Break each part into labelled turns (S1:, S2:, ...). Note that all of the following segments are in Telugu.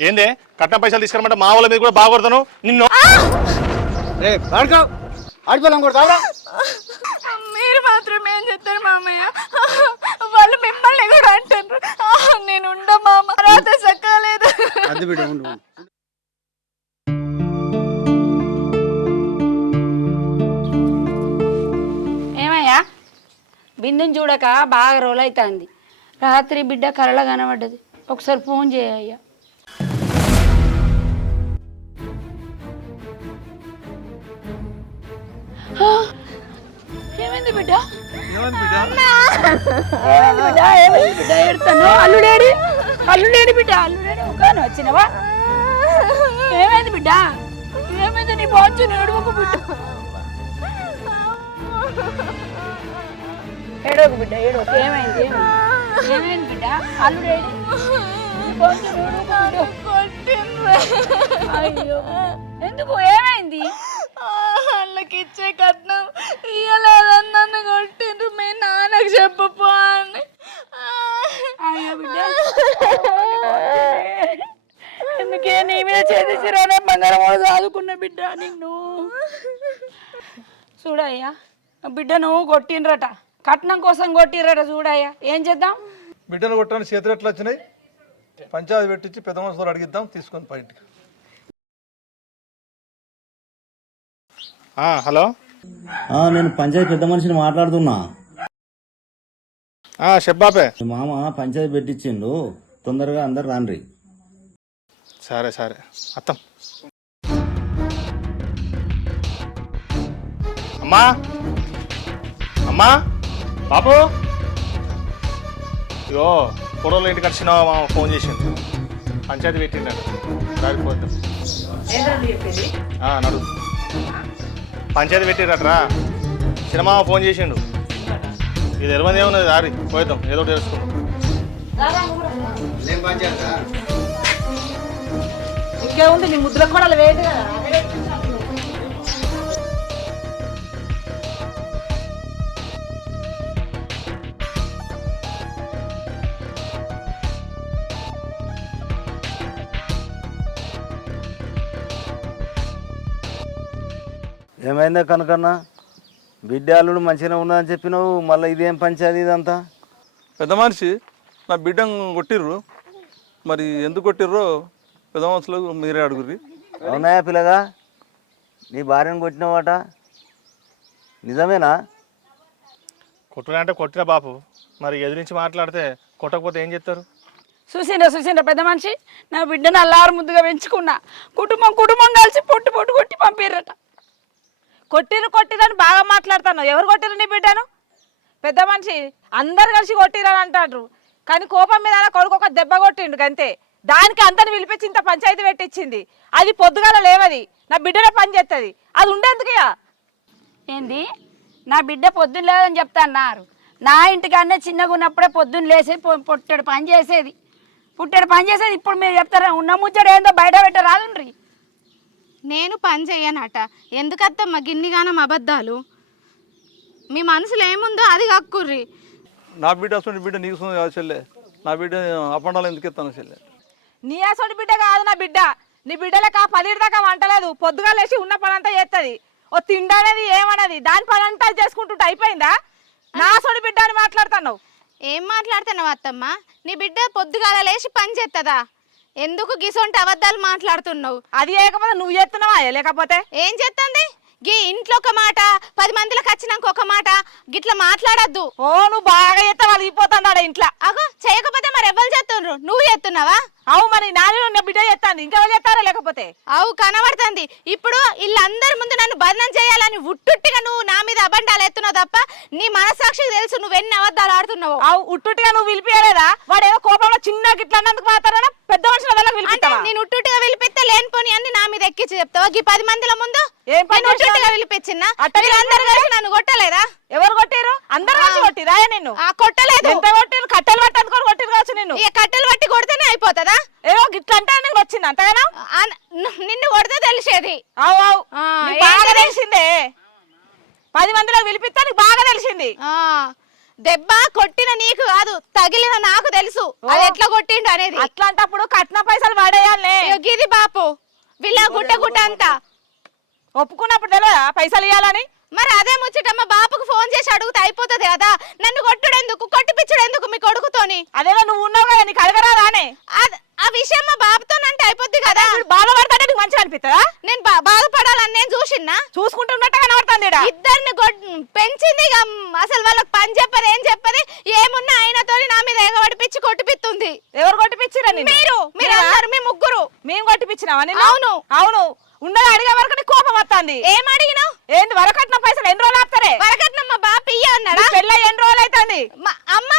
S1: ఏందే? కట్న పైసలు తీసుకురమంటే మా వాళ్ళ మీద కూడా బాగా కొడతాను నిన్ను
S2: మీరు మాత్రం ఏం చెప్తారు మామయ్య? వాళ్ళు మిమ్మల్ని కూడా అంటారు నేను ఉండ మామ. రాత సక్కలేదు
S3: అది బిడ్డ ఉండు ఉండు.
S4: ఏమయ్యా? బిందుని చూడక బాగా రోజులైతుంది రాత్రి బిడ్డ కలల కనబడ్డది. ఒకసారి ఫోన్ చేయయ్యా ఏమైంది బిడ్డ? ఏమైంది బిడ్డ? ఏమైంది బిడ్డ? ఎడతాను అల్లుడేడి? అల్లుడేడి బిడ్డ? అల్లుడేడి ఒకను వచ్చినవా? ఏమైంది బిడ్డ? ఏమైంది? నీ బాచు ఏడవకు బిడ్డ. ఏడోకు బిడ్డ ఏడోకు ఏమైంది? ఏమైంది? ఏమైంది బిడ్డ? అల్లుడేడి నీ బాచు ఏడవకు బిడ్డ. అయ్యో. ఎందుకు? ఏమైంది?
S2: వాళ్ళకి ఇచ్చే కట్నం ఇయ్యలేదని నన్ను కొట్టిండ్రు. మీ నాన్నకు చెప్పపో అని.
S4: ఎందుకే? నీ మీద చేసేసిరానే బంగారం చదువుకున్న బిడ్డ నిన్ను. చూడయ్యా బిడ్డ నువ్వు కొట్టిండ్రట. కట్నం కోసం కొట్టిర్రట చూడయ్యా. ఏం చేద్దాం?
S5: బిడ్డను కొట్టడానికి చేతులు ఎట్లా వచ్చినాయి? పంచాయతీ పెట్టించి పెద్ద మనుషులు అడిగిద్దాం తీసుకొని పాయింట్కి
S1: హలో?
S6: ఆ, నేను పంచాయతీ పెద్ద మనిషిని మాట్లాడుతున్నా. మీ మామ పంచాయతీ పెట్టించిండు తొందరగా అందరు రాండ్రి.
S1: సరే సరే. అత్తం. అమ్మా. అమ్మా. బాబు. ఇగో పొడవలు ఇంటికి వచ్చిన ఫోన్ చేసింది పంచాయతీ పెట్టిండ రాలిపోద్దాం నడు. పంచాయతీ పెట్టిరట్రా సినిమా ఫోన్ చేసిండు. ఇది ఎలమంది ఏమన్నది దారి పోయిద్దాం ఏదో తెలుసుకుందాం?
S4: ఇంకేముంది నీ ముద్ర కూడా వేడి కదా
S6: ఏమైందా కనుకన్నా? బిడ్డ అల్లుడు మంచిగా ఉన్నదని చెప్పినావు మళ్ళీ ఇదేం పంచాయతీ ఇదంతా?
S5: పెద్ద మనిషి నా బిడ్డను కొట్టిర్రు. మరి ఎందుకు కొట్టిర్రో? పెద్ద మనుషులు మీరే అడుగుర్రి.
S6: అవునాయా పిల్లగా? నీ భార్యను కొట్టినవాట. నిజమేనా?
S1: కొట్టుడు అంటే కొట్టిన బాపు. మరి ఎదురించి మాట్లాడితే కొట్టకపోతే ఏం చెప్తారు
S4: చూసిండ్రా చూసిండ్రా పెద్ద మనిషి? నా బిడ్డను అల్లారు ముద్దుగా పెంచుకున్నా. కుటుంబం కుటుంబం కలిసి పొట్టు పొట్టు కొట్టి పంపిర్రట.
S7: కొట్టిరు కొట్టిరని బాగా మాట్లాడుతాను ఎవరు కొట్టిరు నీ బిడ్డను? పెద్ద మనిషి. అందరు కలిసి కొట్టిరని అంటారు కానీ కోపం మీద కొడుకు ఒక దెబ్బ కొట్టిండు అంతే దానికి అందరిని పిలిపించి ఇంత పంచాయతీ పెట్టించింది. అది పొద్దుగాల లేవది. నా బిడ్డనే పని చేస్తుంది అది ఉండేందుకు ఇక
S4: ఏంది? నా బిడ్డ పొద్దున్న లేదని చెప్తా అన్నారు నా ఇంటికన్నా చిన్నగా ఉన్నప్పుడే పొద్దున్న లేసి పొట్టాడు పని చేసేది. పుట్టాడు పని చేసేది ఇప్పుడు మీరు చెప్తారా? ఉన్న ముచ్చడు ఏందో బయట పెట్ట రాదుండ్రి
S2: నేను పని చెయ్యనట ఎందుకత్తమ్మ గిన్నిగానం అబద్ధాలు? మీ మనసులో ఏముందో అది కక్కుర్రి
S5: నా బిడ్డ అసలు బిడ్డ నీకు చెల్లె. నా బిడ్డ అపండాలు ఎందుకు ఎత్తాను చెల్లె.
S7: నీ అసలు బిడ్డ కాదు నా బిడ్డ. నీ బిడ్డలక పదిటి దాకా వంటలేదు పొద్దుగా లేచి ఉన్న పని అంతా చేస్తుంది ఓ తిండనేది ఏమన్నది? దాని పని అంతా చేసుకుంటుంటే అయిపోయిందా? నా అసలు బిడ్డ అని మాట్లాడుతున్నావు.
S2: ఏం మాట్లాడుతున్నావు అత్తమ్మ? నీ బిడ్డ పొద్దుగాల లేచి పని చేస్తుందా ఎందుకు గిసొంటి అబద్ధాలు మాట్లాడుతున్నావు?
S7: అది లేకపోతే నువ్వు చేస్తున్నావా? లేకపోతే?
S2: ఏం చేస్తుంది గీ ఇంట్లో ఒక మాట పది మందిలకు వచ్చినాక ఒక మాట గిట్లా మాట్లాడద్దు.
S7: ఓ నువ్వు బాగా చేస్తే వాళ్ళు ఇపోతాడు ఇంట్లో
S2: అగో చేయకపోతే మరి ఎవరు చేస్తుండ్రు నువ్వు చేస్తున్నావా
S7: అవు మరి నాని నా బిడ్డ చేస్తాను ఇంకా చేస్తారా లేకపోతే?
S2: అవు కనబడుతుంది. ఇప్పుడు వీళ్ళందరి ముందు నన్ను బంధనం చేయాలని ఉట్టుట్టిగా నువ్వు నా మీద అబండాలు ఎత్తున్నావు తప్ప నీ మనసాక్షికి తెలుసు నువ్వు ఎన్ని అబద్ధాలు ఆడుతున్నావు.
S7: అవు ఉట్టుటిగా నువ్వు పిలిపియలేదా వాడు ఏదో కోపంలో చిన్న గిట్ల అన్నందుకు మాత్రానా పెద్ద మనుషుల వల్ల పిలిపిస్తావా
S2: నేను ఉట్టుట్టిగా పిలిపిస్తే లేనిపోని అన్ని నా మీద ఎక్కించి చెప్తావా? ఈ పది మందిల ముందు
S7: ఏం పని
S2: ఉట్టుట్టిగా
S7: చేసినావు?
S2: పిలిపించినా
S7: అట్టనే
S2: అందరు కలిసి నన్ను కొట్టలేదా?
S7: ఎవరు కొట్టిరు అందరు కలిసి కొట్టిరా నిన్ను.
S2: ఆ కొట్టలేదు.
S7: ఎంత కొట్టిరు కట్టెలు పట్టి అందుకొని కొట్టిరు కావచ్చు నిన్ను.
S2: కట్టెలు పట్టి కొడితేనే అయిపోతుందా
S7: ఏదో గిట్ల అంటే నీకు వచ్చింది అంతగానో
S2: నిన్ను కొడితే తెలిసేది.
S7: అవు అవు. బాగా? తెలిసిందే. పది మందిలో పిలిపిస్తా నీకు బాగా తెలిసింది.
S2: దెబ్బ కొట్టిన నీకు కాదు తగిలిన నాకు తెలుసు. అది ఎట్లా కొట్టిండు అనేది.
S7: అట్లాంటప్పుడు కట్న పైసలు పడేయాలే
S2: బాపు. వీళ్ళ గుట్ట గుట్ట అంతా.
S7: ఒప్పుకున్నప్పుడు తెలియదా పైసలు ఇవ్వాలని
S2: మరి అదే ముచ్చట మా బాపుకు ఫోన్ చేసి అడుగుతే అయిపోతుంది కదా. నన్ను కొట్టుడు ఎందుకు కొట్టిపిచ్చుడు ఎందుకు మీ కొడుకుతోని?
S7: అదేదో నువ్వు ఉన్నావు కదా నీకు అడగరాదా అని?
S2: అద్- ఆ విషయం మా బాబుతోనంటే అయిపోద్ది కదా.
S7: బాధపడతాడే నీకు మంచిగా అనిపిస్తుందా?
S2: నేను బా- బాధపడాలని నేను చూసిన్నా.
S7: చూసుకుంటున్నట్టు కనబడుతుంది ఈడ.
S2: ఇద్దరిని గొడ్- పెంచింది ఇక అసలు వాళ్ళకి పని చెప్పదు ఏం చెప్పది. ఏమున్నా ఆయనతోని నా మీద ఎగబడిపిచ్చి కొట్టిపిస్తుంది
S7: ఎవరు కొట్టిపించిరా నిన్ను?
S2: మీరు మీరు? అందరు మీ ముగ్గురు.
S7: మేము కొట్టిపించినావా నిన్ను?
S2: అవును.
S7: అవును. ఉన్నది అడిగే వరకు నీకు కోపం వస్తుంది
S2: ఏం అడిగినావు?
S7: ఏంది వరకట్న పైసలు ఎన్ని రోజులు ఆపుతారే?
S2: వరకట్నం మా బాప ఇయ్య అన్నాడా?
S7: పెళ్ళ ఎన్ని రోజులు అవుతుంది
S2: మా అమ్మ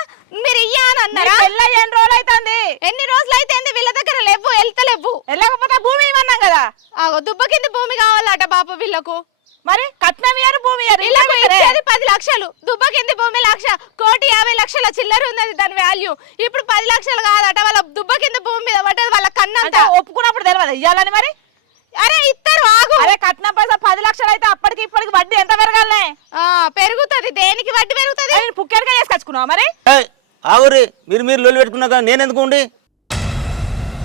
S2: మీరు ఇయ్య అని అన్నారా
S7: పెళ్ళ ఎన్ని రోజులు అవుతుంది
S2: ఎన్ని రోజులు అయితే వీళ్ళ దగ్గర లేవు వెళ్తలేవు.
S7: వెళ్ళకపోతే భూమి ఇవ్వన్నాం కదా?
S2: ఆగో దుబ్బ కింద భూమి కావాలట బాపు వీళ్ళకు.
S7: మరి కట్నం ఇయ్యారు భూమి.
S2: ఇచ్చేది పది లక్షలు. దుబ్బ కింది భూమి లక్ష కోటి యాభై లక్షల చిల్లర ఉన్నది దాని వాల్యూ ఇప్పుడు పది లక్షలు కాదట వాళ్ళ దుబ్బ కింద భూమి మీద పడ్డది వాళ్ళ
S7: అంటే
S2: కన్నంతా
S7: ఒప్పుకున్నప్పుడు తెలియదు ఇయ్యాలని మరి?
S2: అరే ఇస్తారు ఆగు.
S7: అరే కట్నం పైసలు పది లక్షలు అయితే అప్పటికి ఇప్పటికి వడ్డీ ఎంత పెరగాలనే?
S2: ఆ, పెరుగుతది. దేనికి వడ్డీ పెరుగుతది?
S7: పుక్కెరగా చేసుకొచ్చుకున్నావా మరి?
S6: ఏయ్, ఆగురి మీరు మీరు లొల్లి పెట్టుకున్నాక నేను ఎందుకు ఉండి?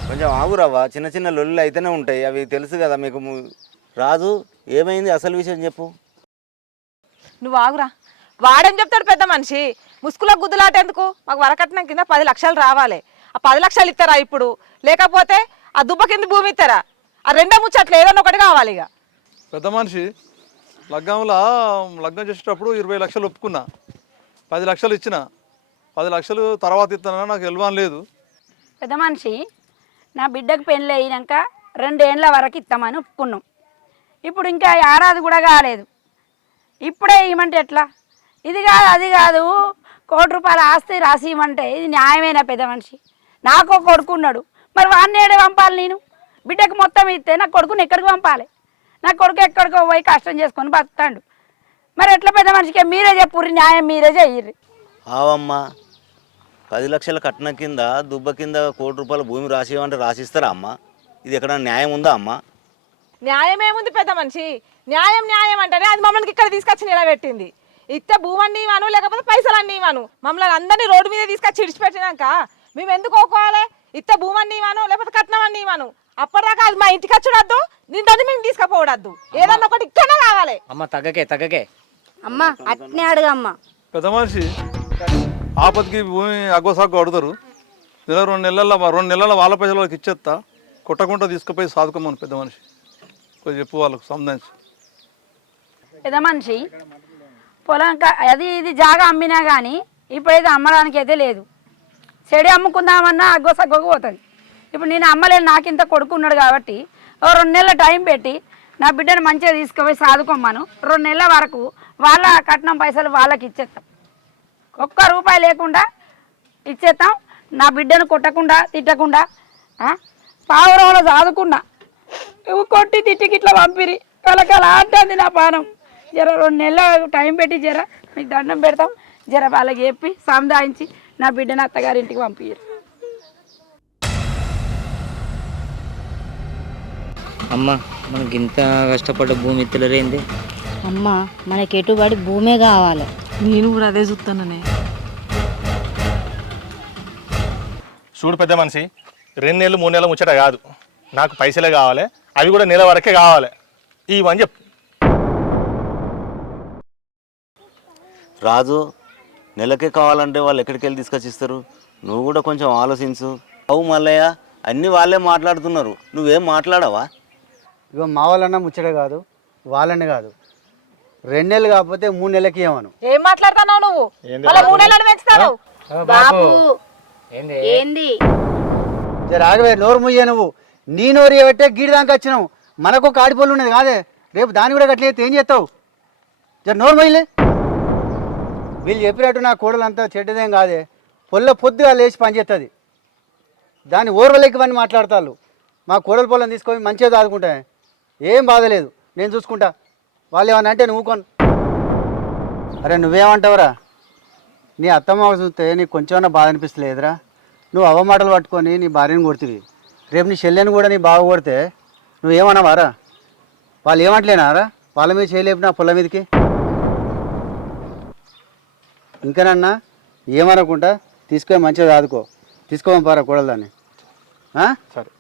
S6: కొంచెం ఆగురవ్వ చిన్న చిన్న లొల్లు అయితేనే ఉంటాయి అవి తెలుసు కదా మీకు రాజు ఏమైంది అసలు విషయం చెప్పు.
S7: నువ్వు ఆగురా. వాడని చెప్తాడు పెద్ద మనిషి? ముసుగులో గుద్దులాట ఎందుకు? మాకు వరకట్నం కింద పది లక్షలు రావాలి. ఆ పది లక్షలు ఇస్తారా ఇప్పుడు? లేకపోతే ఆ దుబ్బ కింద భూమి ఇస్తారా ఆ రెండో ముచ్చట్లు ఏదన్నా ఒకటి కావాలి ఇక.
S5: పెద్ద మనిషి లగ్గంలో లగ్గం చేసేటప్పుడు ఇరవై లక్షలు ఒప్పుకున్నా. పది లక్షలు ఇచ్చిన. పది లక్షలు తర్వాత ఇస్తానని నాకు వెళ్ళవని లేదు.
S4: పెద్ద మనిషి నా బిడ్డకు పెళ్ళి అయినాక రెండేళ్ళ వరకు ఇస్తామని ఒప్పుకున్నాం. ఇప్పుడు ఇంకా ఏడాది కూడా కాలేదు. ఇప్పుడే ఇవ్వమంటే ఎట్లా? ఇది కాదు అది కాదు. కోటి రూపాయల ఆస్తి రాసి ఇవ్వమంటే ఇది న్యాయమైన పెద్ద మనిషి? నాకు కొడుకున్నాడు మరి వాడిని ఏడే పంపాలి నేను? బిడ్డకు మొత్తం ఇస్తే నా కొడుకుని ఎక్కడికి పంపాలి? నా కొడుకు ఎక్కడికో పోయి కష్టం చేసుకొని బతుకుతాడు. మరి ఎట్లా పెద్ద మనిషికి మీరే చెప్పుర్రి న్యాయం మీరే చెయ్యిర్రి.
S6: ఆవమ్మా పది లక్షల కట్నం కింద దుబ్బ కింద కోటి రూపాయల భూమి రాసివ్వమంటే రాసిస్తారా అమ్మ? ఇది ఎక్కడ న్యాయం ఉందా అమ్మ?
S7: న్యాయం ఏముంది పెద్ద మనిషి? న్యాయం న్యాయం అంటేనే అది మమ్మల్ని ఇక్కడ తీసుకొచ్చి నిలబెట్టింది. ఇస్తే భూమన్ని ఇవ్వను లేకపోతే పైసలు అన్ని ఇవ్వను. మమ్మల్ని అందరినీ రోడ్డు మీద తీసుకొచ్చి ఇడిచిపెట్టినాక మేము ఎందుకు ఒప్పుకోవాలి? ఇస్తే భూమన్ని ఇవ్వను లేకపోతే కట్నం అన్ని ఇవ్వను. అప్పటిదాకా అది మా ఇంటికి వచ్చుడద్దు దీంతో మేము తీసుకుపోవడద్దు. ఏదన్నా ఒకటి ఇక్కడనే కావాలి
S8: అమ్మ తగ్గకే తగ్గకే.
S9: అమ్మ అట్నే అడుగమ్మ
S5: పెద్ద మనిషి. ఆపదకి భూమి అగ్గోసాగు అడుగుతారు. నెల రెండు నెలల రెండు నెలల వాళ్ళ పైసలు వాళ్ళకి ఇచ్చేస్తా కొట్టకుండా తీసుకుపోయి సాధుకోమని పెద్ద మనిషి. కొంచెం చెప్పు వాళ్ళకు సంబంధించి.
S4: పెద్ద మనిషి పొలం అది ఇది జాగా అమ్మినా కానీ ఇప్పుడైతే అమ్మడానికి అయితే లేదు. చెడి అమ్ముకుందామన్నా అగ్గో సగ్గోకు పోతుంది. ఇప్పుడు నేను అమ్మలేను నాకు ఇంత కొడుకున్నాడు కాబట్టి రెండు నెలల టైం పెట్టి నా బిడ్డను మంచిగా తీసుకుపోయి సాదుకోమ్మను రెండు నెలల వరకు వాళ్ళ కట్నం పైసలు వాళ్ళకి ఇచ్చేస్తాం ఒక్క రూపాయి లేకుండా ఇచ్చేస్తాం నా బిడ్డను కొట్టకుండా తిట్టకుండా ఆ, పావురంలో సాదుకున్నా. నువ్వు కొట్టి తిట్టికి ఇట్లా పంపిరి. కలకల అంటుంది నా పానం. జర రెండు నెలలు టైం పెట్టి జర మీకు దండం పెడతాం. జర వాళ్ళకి చెప్పి సంధాయించి నా బిడ్డను అత్తగారింటికి పంపించారు
S8: అమ్మ మనకి ఇంత కష్టపడ్డ భూమి ఇత్తలేరేంది
S9: అమ్మ మనకి ఎటుబడి భూమే కావాలి.
S7: నేను కూడా అదే చూస్తాననే
S1: చూడు పెద్ద మనిషి రెండు నెలలు మూడు నెలలు ముచ్చట కాదు. నాకు పైసలే కావాలి అవి కూడా నెల వరకే కావాలి. ఇవని చెప్పు.
S6: రాజు నెలకే కావాలంటే వాళ్ళు ఎక్కడికి వెళ్ళి తీసుకొచ్చి ఇస్తారు నువ్వు కూడా కొంచెం ఆలోచించు. అవు మల్లయ్య అన్నీ వాళ్ళే మాట్లాడుతున్నారు. నువ్వేం మాట్లాడవా?
S3: ఇగో మా వాళ్ళన్నా ముచ్చట కాదు వాళ్ళని కాదు. రెండు నెలలు కాకపోతే మూడు నెలలకి ఇవ్వను
S7: ఏం మాట్లాడుతున్నావు నువ్వు? వాళ్ళ మూడేళ్ళని పెంచుతావు.
S9: బాబు.
S8: ఏంది?
S9: ఏంది?
S3: జర ఆగవే నోరు ముయ్యే నువ్వు. నీ నోరు ఏవట్టే గీడి దాకా వచ్చినావు. మనకు ఒక ఆడిపోలు ఉన్నది కాదే. రేపు దాన్ని కూడా గట్ల చేస్తే ఏం చేస్తావు? జర నోరు మొయ్యలే వీళ్ళు చెప్పినట్టు నా కోడలు అంతా చెడ్డదేం కాదే. పొల్ల పొద్దుగా లేచి పనిచేస్తుంది దాన్ని ఓర్వలేకి ఇవన్నీ మాట్లాడతారు మా కోడల పొలం తీసుకొని మంచిగా దాదుకుంటా. ఏం బాధలేదు నేను చూసుకుంటా. వాళ్ళు ఏమన్నా అంటే నువ్వు కొను అరే నువ్వేమంటావురా? నీ అత్తమ్మ చూస్తే నీకు కొంచెమన్నా బాధ అనిపిస్తలేదురా? నువ్వు అవ్వ మాటలు పట్టుకొని నీ భార్యను కొడుతుంది రేపు నీ చెల్లెని కూడా నీ బాగా కొడితే నువ్వేమన్నావారా వాళ్ళు ఏమంటలేనారా వాళ్ళ మీద చేయలేపు నా పొల మీదకి? ఇంకానన్నా? ఏమనకుండా తీసుకొని మంచిగా ఆదుకో. తీసుకోమని పారా కూడదాన్ని
S1: సరే.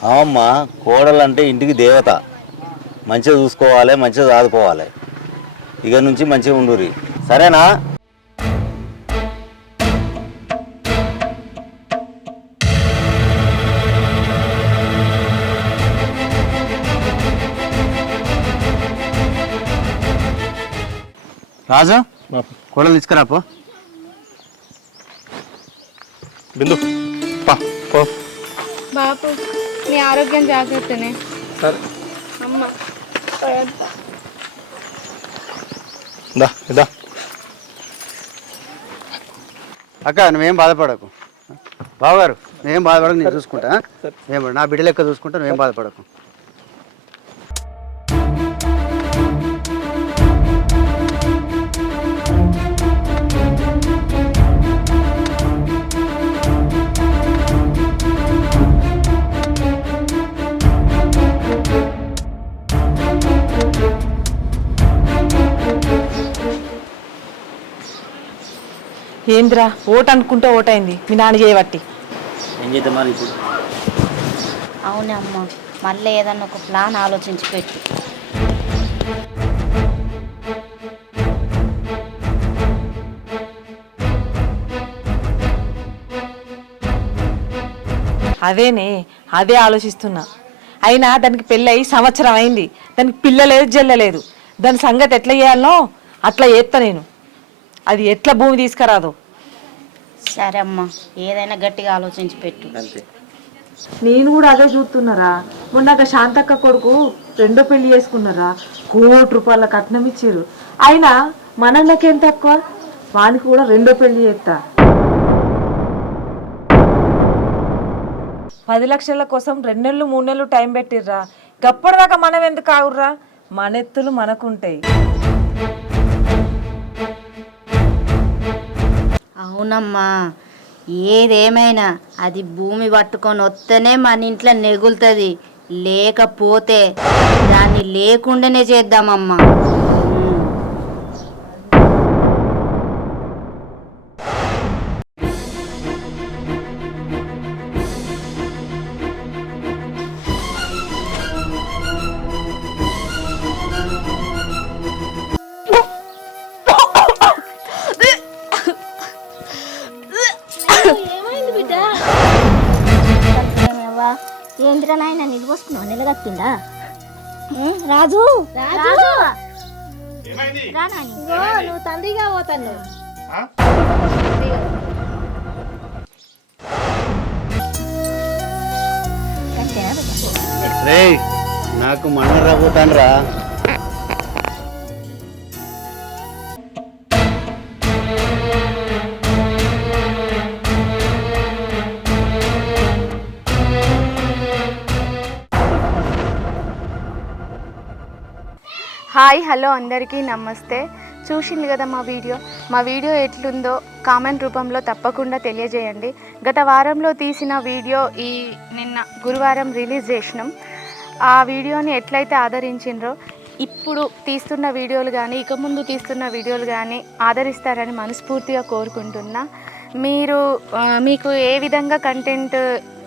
S6: కాదమ్మా కోడలు అంటే ఇంటికి దేవత. మంచిగా చూసుకోవాలి మంచిగా చదువుకోవాలి. ఇక నుంచి మంచిగా ఉండురి సరేనా?
S3: రాజు కోడలు తీసుకురాపో
S1: బిందు పా పో.
S2: బాపు నీ ఆరోగ్యం జాగ్రత్తనే.
S1: సరే.
S2: అమ్మ
S1: దా ఇదా
S3: అక్క నువ్వేం బాధపడకు. బావగారు నువ్వేం బాధపడకు నేను చూసుకుంటా. నా బిడ్డ లెక్క చూసుకుంటా నువ్వేం బాధపడకు.
S7: ఏంద్రా ఓట్ అనుకుంటే ఓటైంది. మీ నాన్న చేయబట్టి.
S6: ఏం చేద్దాం మరి ఇప్పుడు?
S9: అవునే అమ్మ మళ్ళీ ఏదన్నా ఒక ప్లాన్ ఆలోచించి పెట్టు.
S7: అదేనే అదే ఆలోచిస్తున్నా. అయినా దానికి పెళ్ళి అయి సంవత్సరం అయింది. దానికి పిల్లలేదు జల్లలేదు దాని సంగతి ఎట్లా చేయాలనో అట్లా చేస్తా నేను. అది ఎట్లా భూమి తీసుకురాదు?
S9: సరే అమ్మ ఏదైనా గట్టిగా ఆలోచించి పెట్టు.
S6: అంతే.
S7: నేను కూడా అదే చూస్తున్నారా? మొన్నాక శాంతక్క కొడుకు రెండో పెళ్ళి చేసుకున్నారా? కోటి రూపాయల కట్నం ఇచ్చారు. అయినా మనన్నకేం తక్కువ? వానికి కూడా రెండో పెళ్ళి చేస్తా. పది లక్షల కోసం రెండు నెలలు మూడు నెలలు టైం పెట్టిర్రా. గప్పటిదాకా మనం ఎందుకు ఆగుర్రా? మన ఎత్తులు మనకుంటాయి.
S9: అవునమ్మా. ఏదేమైనా అది భూమి పట్టుకొని వస్తేనే మన ఇంట్లో నెగులుతుంది. లేకపోతే దాన్ని లేకుండానే చేద్దామమ్మా.
S10: రాజు? రాజు? నువ్వు తండ్రిగా పోతాను.
S3: రే నాకు మన రాబోతాను రా
S2: హాయ్ హలో అందరికీ నమస్తే. చూసింది కదా మా వీడియో? మా వీడియో ఎట్లుందో కామెంట్ రూపంలో తప్పకుండా తెలియజేయండి. గత వారంలో తీసిన వీడియో ఈ నిన్న గురువారం రిలీజ్ చేసినాం. ఆ వీడియోని ఎట్లయితే ఆదరించిండ్రో ఇప్పుడు తీస్తున్న వీడియోలు కానీ ఇక ముందు తీస్తున్న వీడియోలు కానీ ఆదరిస్తారని మనస్ఫూర్తిగా కోరుకుంటున్నా. మీరు మీకు ఏ విధంగా కంటెంట్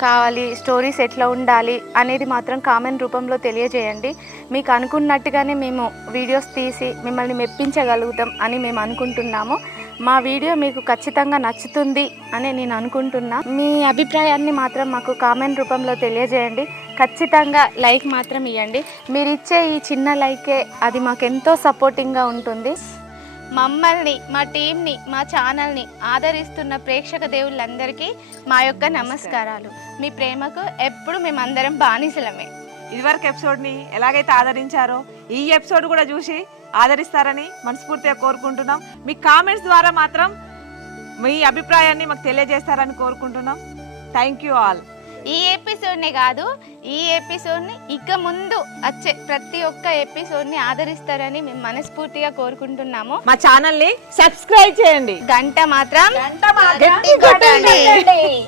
S2: కావాలి స్టోరీస్ ఎట్లా ఉండాలి అనేది మాత్రం కామెంట్ రూపంలో తెలియజేయండి. మీకు అనుకున్నట్టుగానే మేము వీడియోస్ తీసి మిమ్మల్ని మెప్పించగలుగుతాం అని మేము అనుకుంటున్నాము. మా వీడియో మీకు ఖచ్చితంగా నచ్చుతుంది అని నేను అనుకుంటున్నా. మీ అభిప్రాయాన్ని మాత్రం మాకు కామెంట్ రూపంలో తెలియజేయండి. ఖచ్చితంగా లైక్ మాత్రం ఇవ్వండి మీరు ఇచ్చే ఈ చిన్న లైకే అది మాకు ఎంతో సపోర్టింగ్గా ఉంటుంది. మమ్మల్ని మా టీంని మా ఛానల్ని ఆదరిస్తున్న ప్రేక్షక దేవుళ్ళందరికీ మా యొక్క నమస్కారాలు. మీ ప్రేమకు ఎప్పుడు మేమందరం బానిసలమే.
S7: ఇదివరకు ఎపిసోడ్ని ఎలాగైతే ఆదరించారో ఈ ఎపిసోడ్ కూడా చూసి ఆదరిస్తారని మనస్ఫూర్తిగా కోరుకుంటున్నాం. మీ కామెంట్స్ ద్వారా మాత్రం మీ అభిప్రాయాన్ని మాకు తెలియజేస్తారని కోరుకుంటున్నాం. థ్యాంక్ యూ ఆల్
S2: ఈ ఎపిసోడ్నే కాదు ఈ ఎపిసోడ్ని ఇక ముందు వచ్చే ప్రతి ఒక్క ఎపిసోడ్ని ఆదరిస్తారని మేము మనస్ఫూర్తిగా కోరుకుంటున్నాము.
S7: మా ఛానల్ని సబ్స్క్రైబ్ చేయండి.
S2: గంట మాత్రం
S7: గంట మాత్రం
S2: గట్టి కొట్టండి.